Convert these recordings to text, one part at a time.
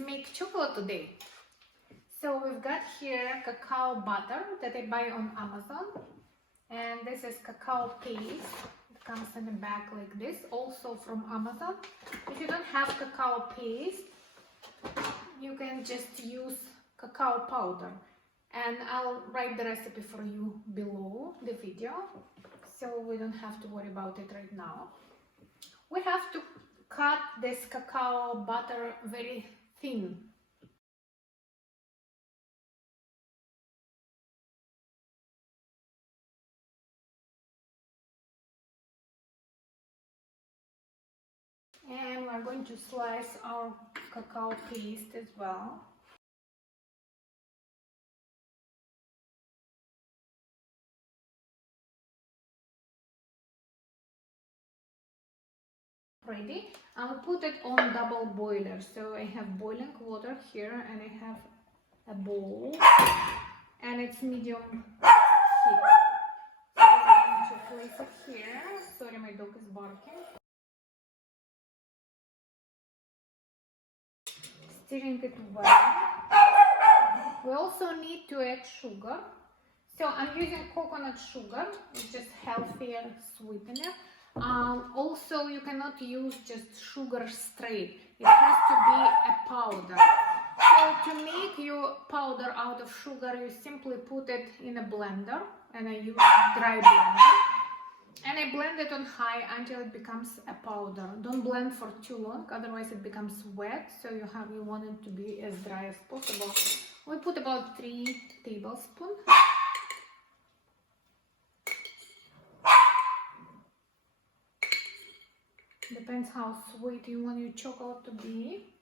make chocolate today. So we've got here cacao butter that I buy on Amazon, and this is cacao paste. It comes in a bag like this, also from Amazon. If you don't have cacao paste, you can just use cacao powder, and I'll write the recipe for you below the video, so we don't have to worry about it right now. We have to cut this cacao butter very thin. And we're going to slice our cacao paste as well. Ready. I'll put it on double boiler. So I have boiling water here, and I have a bowl, and it's medium heat. So I'm going to place it here. Sorry, my dog is barking. Stirring it well. We also need to add sugar. So I'm using coconut sugar, it's just healthier sweetener. Also, you cannot use just sugar straight. It has to be a powder. So to make your powder out of sugar, you simply put it in a blender, and I use dry blender. And I blend it on high until it becomes a powder. Don't blend for too long, otherwise it becomes wet. So you want it to be as dry as possible. We put about 3 tablespoons. Depends how sweet you want your chocolate to be.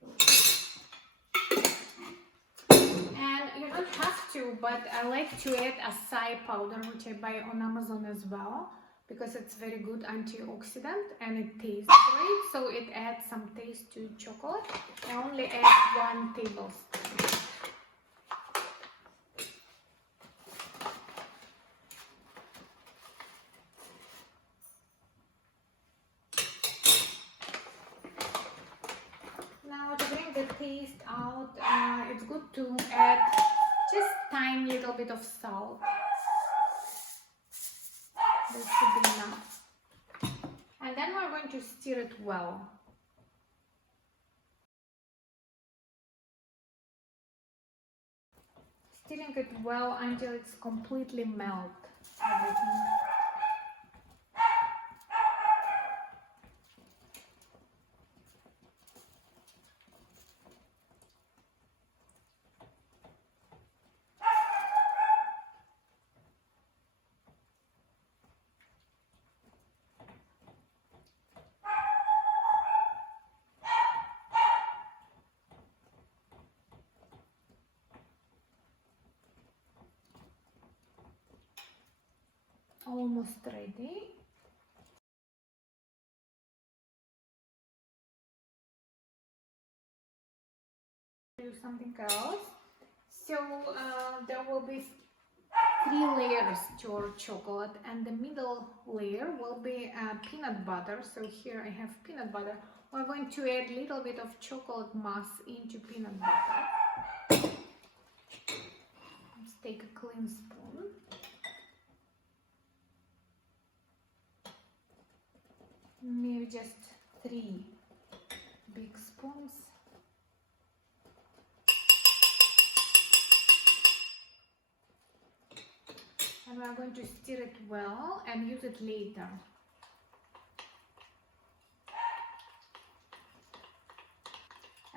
And you don't have to, but I like to add açai powder, which I buy on Amazon as well, because it's very good antioxidant and it tastes great, so it adds some taste to chocolate. I only add 1 tablespoon. Now to bring the taste out, it's good to add just tiny little bit of salt. This should be enough. And then we're going to stir it well. Stirring it well until it's completely melt everything. Almost ready. Do something else. So there will be 3 layers to our chocolate, and the middle layer will be peanut butter. So here I have peanut butter. We're going to add a little bit of chocolate mass into peanut butter. Let's take a clean spoon. Maybe just 3 big spoons. And we are going to stir it well and use it later.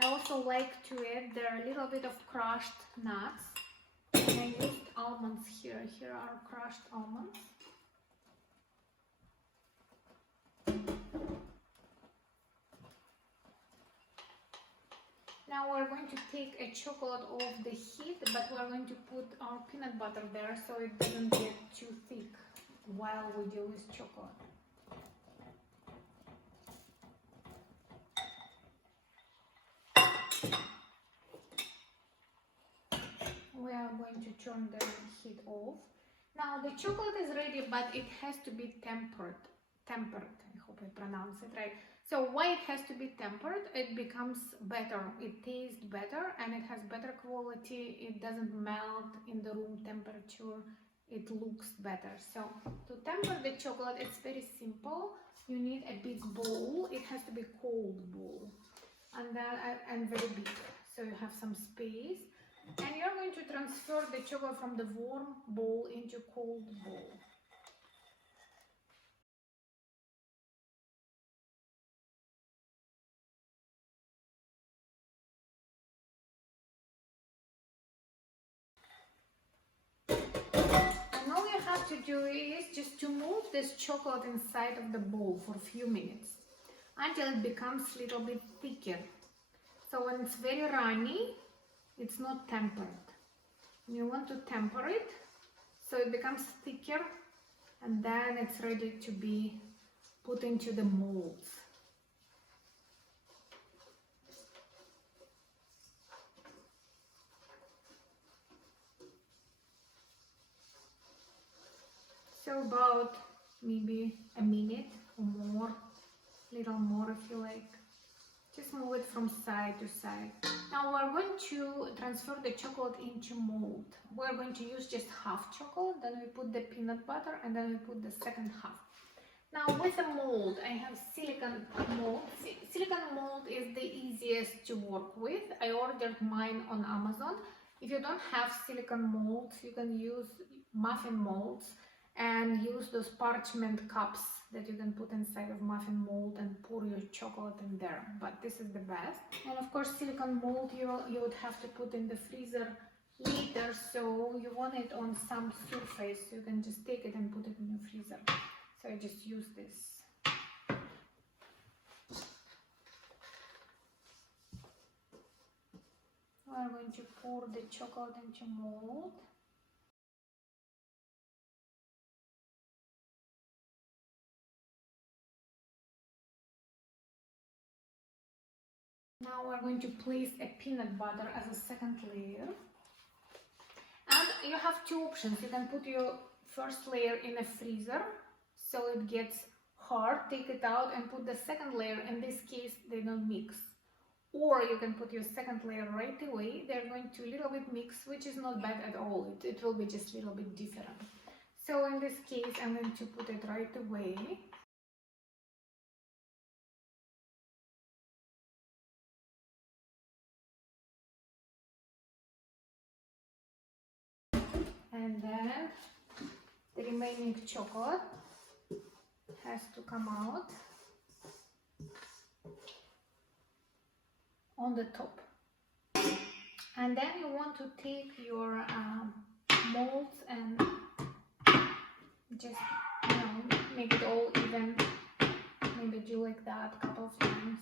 I also like to add there a little bit of crushed nuts. And I used almonds here. Here are crushed almonds. Now we're going to take a chocolate off the heat, but we're going to put our peanut butter there so it doesn't get too thick while we do with chocolate. We are going to turn the heat off. Now the chocolate is ready, but it has to be tempered. I hope I pronounce it right. So why it has to be tempered? It becomes better, it tastes better, and it has better quality. It doesn't melt in the room temperature. It looks better. So to temper the chocolate, it's very simple. You need a big bowl. It has to be cold bowl, and very big. So you have some space, and you're going to transfer the chocolate from the warm bowl into cold bowl. And all you have to do is just to move this chocolate inside of the bowl for a few minutes until it becomes a little bit thicker. So when it's very runny, it's not tempered. You want to temper it so it becomes thicker, and then it's ready to be put into the molds. So about maybe a minute or more, little more if you like. Just move it from side to side. Now we're going to transfer the chocolate into mold. We're going to use just half chocolate, then we put the peanut butter, and then we put the second half. Now with the mold, I have silicone mold. Silicone mold is the easiest to work with. I ordered mine on Amazon. If you don't have silicone molds, you can use muffin molds and use those parchment cups that you can put inside of muffin mold and pour your chocolate in there, but this is the best. And of course silicone mold you would have to put in the freezer later, so you want it on some surface, so you can just take it and put it in your freezer. So I just use this. We're going to pour the chocolate into mold. Now we're going to place a peanut butter as a second layer. And you have two options. You can put your first layer in a freezer so it gets hard, take it out and put the second layer. In this case, they don't mix. Or you can put your second layer right away. They're going to a little bit mix, which is not bad at all. It will be just a little bit different. So in this case, I'm going to put it right away. And then the remaining chocolate has to come out on the top. And then you want to take your molds and just, make it all even. Maybe do like that a couple of times.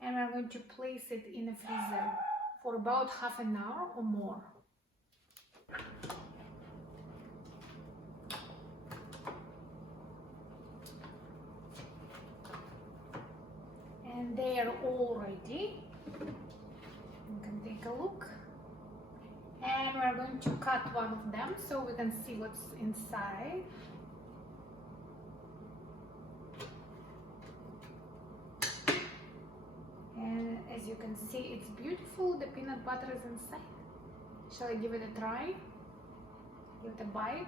And we're going to place it in a freezer for about half an hour or more. And they are all ready. You can take a look. And we're going to cut one of them so we can see what's inside. And as you can see, it's beautiful. The peanut butter is inside. Shall I give it a try? Give it a bite.